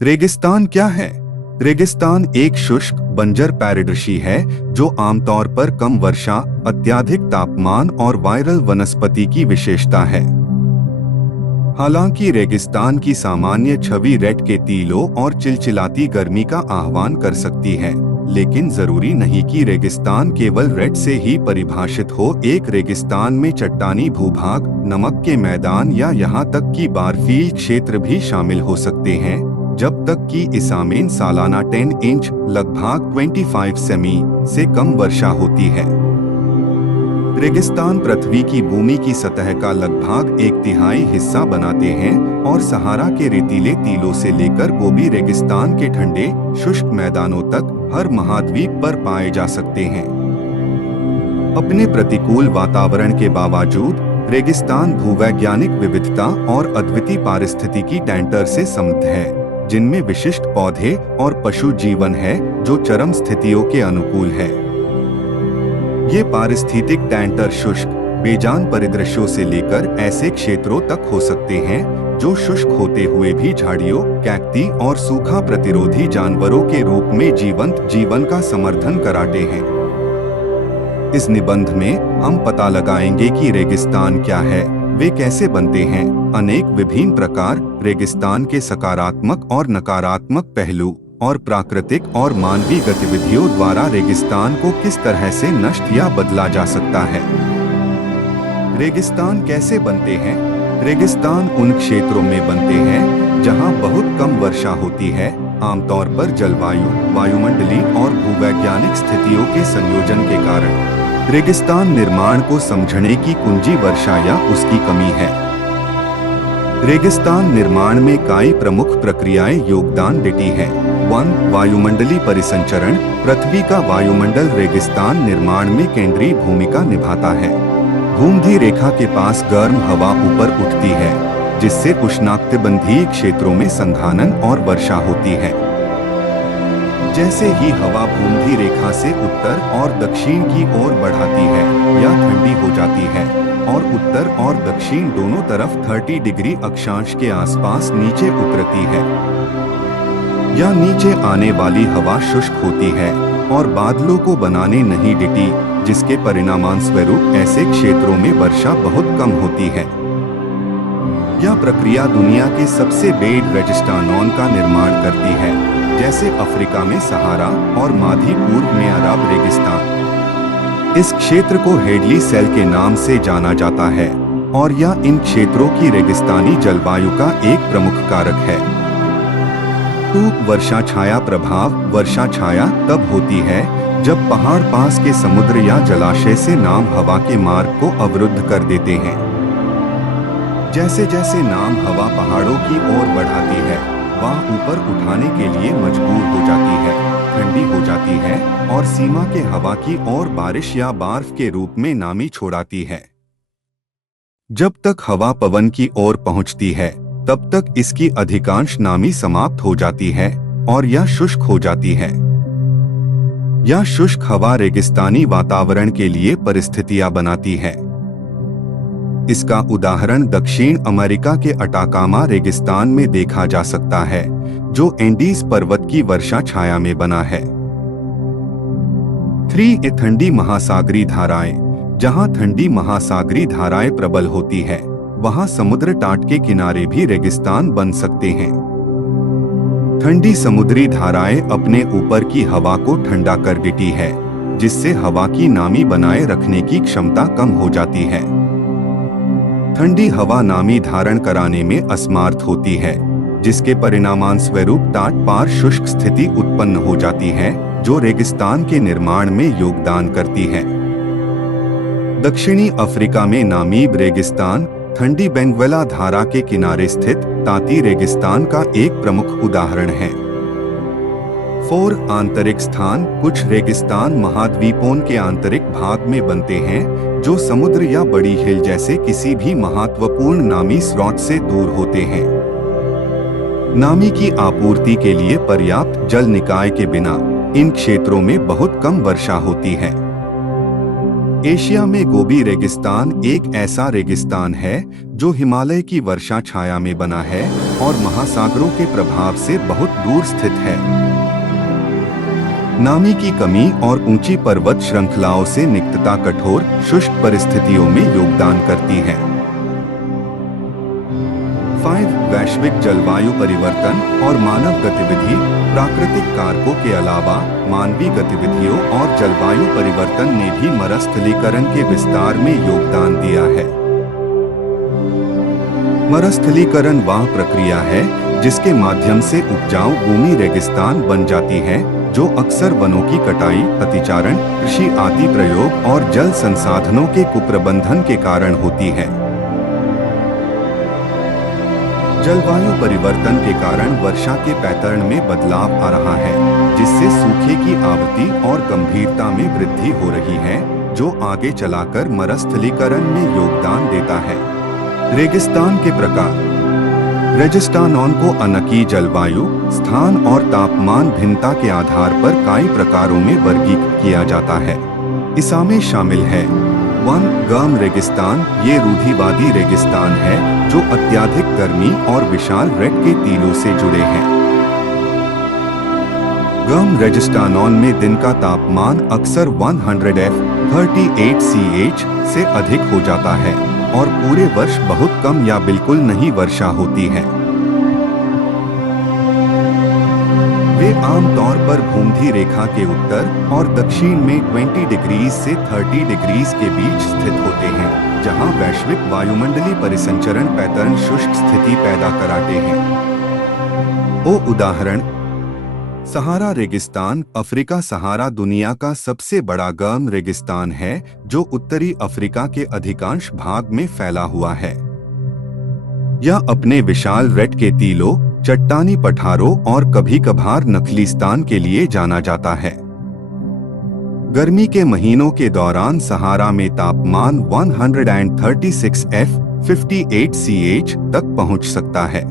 रेगिस्तान क्या है? रेगिस्तान एक शुष्क बंजर पैरेडृषि है जो आमतौर पर कम वर्षा, अत्यधिक तापमान और वायरल वनस्पति की विशेषता है। हालांकि रेगिस्तान की सामान्य छवि रेत के टीलों और चिलचिलाती गर्मी का आह्वान कर सकती है, लेकिन जरूरी नहीं कि रेगिस्तान केवल रेत से ही परिभाषित हो। एक रेगिस्तान में चट्टानी भूभाग, नमक के मैदान या यहाँ तक कि बर्फीली क्षेत्र भी शामिल हो सकते हैं, जब तक कि इसा में सालाना 10 इंच लगभग 25 सेमी से कम वर्षा होती है। रेगिस्तान पृथ्वी की भूमि की सतह का लगभग 1/3 हिस्सा बनाते हैं और सहारा के रेतीले टीलों से लेकर गोबी रेगिस्तान के ठंडे शुष्क मैदानों तक हर महाद्वीप पर पाए जा सकते हैं। अपने प्रतिकूल वातावरण के बावजूद रेगिस्तान भूवैज्ञानिक विविधता और अद्वितीय पारिस्थितिकी तंत्र से समृद्ध है, जिनमें विशिष्ट पौधे और पशु जीवन है जो चरम स्थितियों के अनुकूल है। ये पारिस्थितिक तंत्र शुष्क, बेजान परिदृश्यों से लेकर ऐसे क्षेत्रों तक हो सकते हैं जो शुष्क होते हुए भी झाड़ियों, कैक्टी और सूखा प्रतिरोधी जानवरों के रूप में जीवंत जीवन का समर्थन कराते हैं। इस निबंध में हम पता लगाएंगे कि रेगिस्तान क्या है, वे कैसे बनते हैं, अनेक विभिन्न प्रकार, रेगिस्तान के सकारात्मक और नकारात्मक पहलू, और प्राकृतिक और मानवीय गतिविधियों द्वारा रेगिस्तान को किस तरह से नष्ट या बदला जा सकता है। रेगिस्तान कैसे बनते हैं? रेगिस्तान उन क्षेत्रों में बनते हैं जहां बहुत कम वर्षा होती है, आमतौर पर जलवायु, वायुमंडलीय और भूवैज्ञानिक स्थितियों के संयोजन के कारण। रेगिस्तान निर्माण को समझने की कुंजी वर्षा या उसकी कमी है। रेगिस्तान निर्माण में कई प्रमुख प्रक्रियाएं योगदान देती है। 1. वायुमंडलीय परिसंचरण। पृथ्वी का वायुमंडल रेगिस्तान निर्माण में केंद्रीय भूमिका निभाता है। भूमध्य रेखा के पास गर्म हवा ऊपर उठती है, जिससे उष्णकटिबंधीय क्षेत्रों में संघनन और वर्षा होती है। जैसे ही हवा भूमध्य रेखा से उत्तर और दक्षिण की ओर बढ़ाती है या ठंडी हो जाती है और उत्तर और दक्षिण दोनों तरफ 30 डिग्री अक्षांश के आसपास नीचे उतरती है, या नीचे आने वाली हवा शुष्क होती है और बादलों को बनाने नहीं देती, जिसके परिणामस्वरूप ऐसे क्षेत्रों में वर्षा बहुत कम होती है। यह प्रक्रिया दुनिया के सबसे बड़े रेगिस्तानों का निर्माण करती है, जैसे अफ्रीका में सहारा और मध्य पूर्व में अरब रेगिस्तान। इस क्षेत्र को हेडली सेल के नाम से जाना जाता है और यह इन क्षेत्रों की रेगिस्तानी जलवायु का एक प्रमुख कारक है। वर्षा छाया प्रभाव। वर्षा छाया तब होती है जब पहाड़ पास के समुद्र या जलाशय से नाम हवा के मार्ग को अवरुद्ध कर देते हैं। जैसे जैसे नाम हवा पहाड़ों की ओर बढ़ाती है, वह ऊपर उठाने के लिए मजबूर हो जाती है, ठंडी हो जाती है और सीमा के हवा की ओर बारिश या बर्फ के रूप में नामी छोड़ाती है। जब तक हवा पवन की ओर पहुंचती है, तब तक इसकी अधिकांश नामी समाप्त हो जाती है और यह शुष्क हो जाती है। यह शुष्क हवा रेगिस्तानी वातावरण के लिए परिस्थितियां बनाती है। इसका उदाहरण दक्षिण अमेरिका के अटाकामा रेगिस्तान में देखा जा सकता है, जो एंडीज पर्वत की वर्षा छाया में बना है। 3. ठंडी महासागरीय धाराएं। जहां ठंडी महासागरीय धाराएं प्रबल होती है, वहां समुद्र तट के किनारे भी रेगिस्तान बन सकते हैं। ठंडी समुद्री धाराएं अपने ऊपर की हवा को ठंडा कर देती है, जिससे हवा की नामी बनाए रखने की क्षमता कम हो जाती है। ठंडी हवा नामी धारण कराने में असमर्थ होती है, जिसके परिणामस्वरूप तट पर शुष्क स्थिति उत्पन्न हो जाती है, जो रेगिस्तान के निर्माण में योगदान करती है। दक्षिणी अफ्रीका में नामीब रेगिस्तान ठंडी बेंगवेला धारा के किनारे स्थित ताती रेगिस्तान का एक प्रमुख उदाहरण है। 4. आंतरिक स्थान। कुछ रेगिस्तान महाद्वीपों के आंतरिक भाग में बनते हैं, जो समुद्र या बड़ी हिल जैसे किसी भी महत्वपूर्ण नामी स्रोत से दूर होते हैं। नामी की आपूर्ति के लिए पर्याप्त जल निकाय के बिना इन क्षेत्रों में बहुत कम वर्षा होती है। एशिया में गोबी रेगिस्तान एक ऐसा रेगिस्तान है जो हिमालय की वर्षा छाया में बना है और महासागरों के प्रभाव से बहुत दूर स्थित है। नामी की कमी और ऊंची पर्वत श्रृंखलाओं से निकटता कठोर शुष्क परिस्थितियों में योगदान करती है। 5 वैश्विक जलवायु परिवर्तन और मानव गतिविधि। प्राकृतिक कारकों के अलावा मानवीय गतिविधियों और जलवायु परिवर्तन ने भी मरुस्थलीकरण के विस्तार में योगदान दिया है। मरुस्थलीकरण वह प्रक्रिया है जिसके माध्यम से उपजाऊ भूमि रेगिस्तान बन जाती है, जो अक्सर वनों की कटाई, अतिचारण, कृषि आदि प्रयोग और जल संसाधनों के कुप्रबंधन के कारण होती है। जलवायु परिवर्तन के कारण वर्षा के पैटर्न में बदलाव आ रहा है, जिससे सूखे की आवृत्ति और गंभीरता में वृद्धि हो रही है, जो आगे चलाकर मरुस्थलीकरण में योगदान देता है। रेगिस्तान के प्रकार। रेगिस्तानों को अनकी जलवायु, स्थान और तापमान भिन्नता के आधार पर कई प्रकारों में वर्गीकृत किया जाता है। इसमें शामिल है 1 गर्म रेगिस्तान। ये रूढ़िवादी रेगिस्तान है जो अत्यधिक गर्मी और विशाल रेत के टीलों से जुड़े हैं। गर्म रेगिस्तानों में दिन का तापमान अक्सर 138 CH से अधिक हो जाता है और पूरे वर्ष बहुत कम या बिल्कुल नहीं वर्षा होती है। वे आमतौर पर भूमध्य रेखा के उत्तर और दक्षिण में 20 डिग्री से 30 डिग्री के बीच स्थित होते हैं, जहां वैश्विक वायुमंडलीय परिसंचरण पैटर्न शुष्क स्थिति पैदा कराते हैं। उदाहरण: सहारा रेगिस्तान। अफ्रीका सहारा दुनिया का सबसे बड़ा गर्म रेगिस्तान है जो उत्तरी अफ्रीका के अधिकांश भाग में फैला हुआ है। यह अपने विशाल रेत के टीलों, चट्टानी पठारों और कभी-कभार नखलीस्तान के लिए जाना जाता है। गर्मी के महीनों के दौरान सहारा में तापमान 136 F58 CH तक पहुंच सकता है।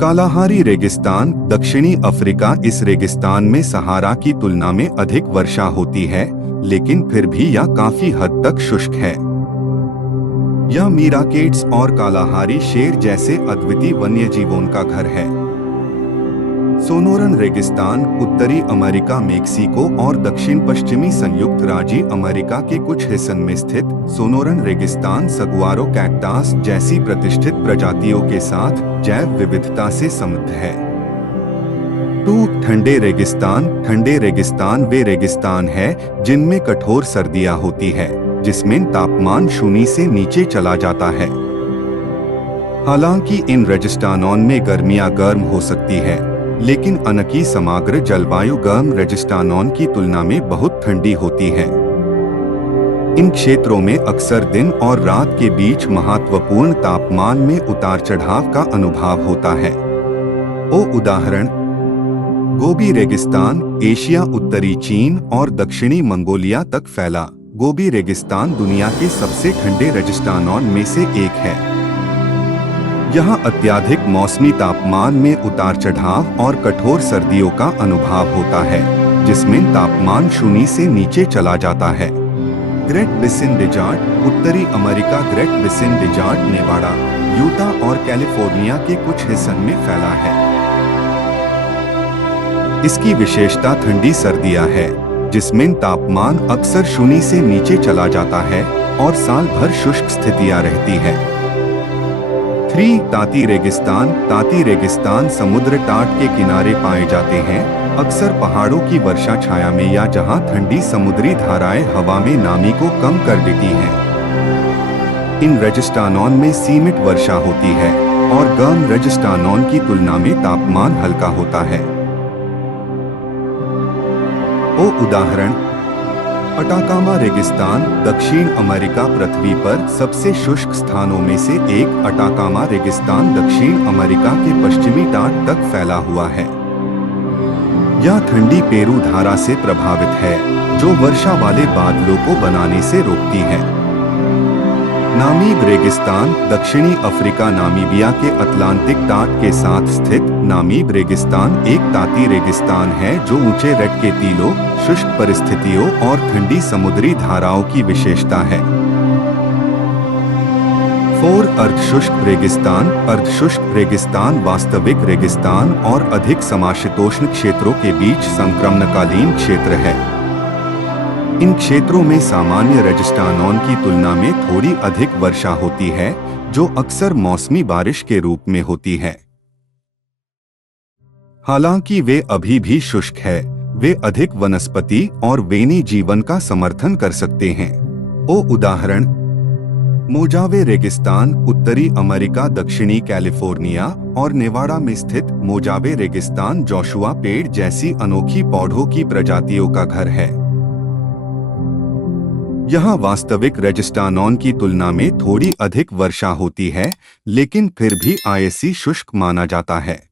कालाहारी रेगिस्तान। दक्षिणी अफ्रीका। इस रेगिस्तान में सहारा की तुलना में अधिक वर्षा होती है, लेकिन फिर भी यह काफी हद तक शुष्क है। यह मीराकेट्स और कालाहारी शेर जैसे अद्वितीय वन्यजीवों का घर है। सोनोरन रेगिस्तान। उत्तरी अमेरिका, मेक्सिको और दक्षिण पश्चिमी संयुक्त राज्य अमेरिका के कुछ हिस्सों में स्थित सोनोरन रेगिस्तान सगुआरो कैक्टस जैसी प्रतिष्ठित प्रजातियों के साथ जैव विविधता से समृद्ध है। 2 ठंडे रेगिस्तान। ठंडे रेगिस्तान वे रेगिस्तान है जिनमें कठोर सर्दियां होती है, जिसमें तापमान 0 से नीचे चला जाता है। हालांकि इन रेगिस्तानों में गर्मियां गर्म हो सकती है, लेकिन अनकी समग्र जलवायु गर्म रेगिस्तानों की तुलना में बहुत ठंडी होती है। इन क्षेत्रों में अक्सर दिन और रात के बीच महत्वपूर्ण तापमान में उतार चढ़ाव का अनुभव होता है। उदाहरण: गोबी रेगिस्तान। एशिया, उत्तरी चीन और दक्षिणी मंगोलिया तक फैला गोबी रेगिस्तान दुनिया के सबसे ठंडे रेगिस्तानों में से एक है। यहाँ अत्यधिक मौसमी तापमान में उतार चढ़ाव और कठोर सर्दियों का अनुभव होता है, जिसमें तापमान 0 से नीचे चला जाता है। Great Basin Desert. उत्तरी America. Great Basin Desert Nevada, Utah और कैलिफोर्निया के कुछ हिस्सों में फैला है। इसकी विशेषता ठंडी सर्दियां है, जिसमें तापमान अक्सर 0 से नीचे चला जाता है और साल भर शुष्क स्थितियां रहती है। 3 ताती रेगिस्तान। ताती रेगिस्तान समुद्र तट के किनारे पाए जाते हैं, अक्सर पहाड़ों की वर्षा छाया में या जहां ठंडी समुद्री धाराएं हवा में नमी को कम कर देती हैं। इन रेगिस्तानों में सीमित वर्षा होती है और गर्म रेगिस्तानों की तुलना में तापमान हल्का होता है। उदाहरण: अटाकामा रेगिस्तान। दक्षिण अमेरिका। पृथ्वी पर सबसे शुष्क स्थानों में से एक अटाकामा रेगिस्तान दक्षिण अमेरिका के पश्चिमी तट तक फैला हुआ है। यह ठंडी पेरू धारा से प्रभावित है, जो वर्षा वाले बादलों को बनाने से रोकती है। नामीब रेगिस्तान। दक्षिणी अफ्रीका। नामीबिया के अटलांटिक तट के साथ स्थित नामीब रेगिस्तान एक ताती रेगिस्तान है जो ऊंचे रेत के टीलों, शुष्क परिस्थितियों और ठंडी समुद्री धाराओं की विशेषता है। 4 अर्धशुष्क रेगिस्तान। अर्धशुष्क रेगिस्तान वास्तविक रेगिस्तान और अधिक समशीतोष्ण क्षेत्रों के बीच संक्रमणकालीन क्षेत्र है। इन क्षेत्रों में सामान्य रेगिस्तानों की तुलना में थोड़ी अधिक वर्षा होती है, जो अक्सर मौसमी बारिश के रूप में होती है। हालांकि वे अभी भी शुष्क है, वे अधिक वनस्पति और वेनी जीवन का समर्थन कर सकते हैं। उदाहरण मोजावे रेगिस्तान उत्तरी अमेरिका, दक्षिणी कैलिफोर्निया और नेवाडा में स्थित मोजावे रेगिस्तान जोशुआ पेड़ जैसी अनोखी पौधों की प्रजातियों का घर है। यहाँ वास्तविक रेगिस्तानों की तुलना में थोड़ी अधिक वर्षा होती है, लेकिन फिर भी आयसी शुष्क माना जाता है।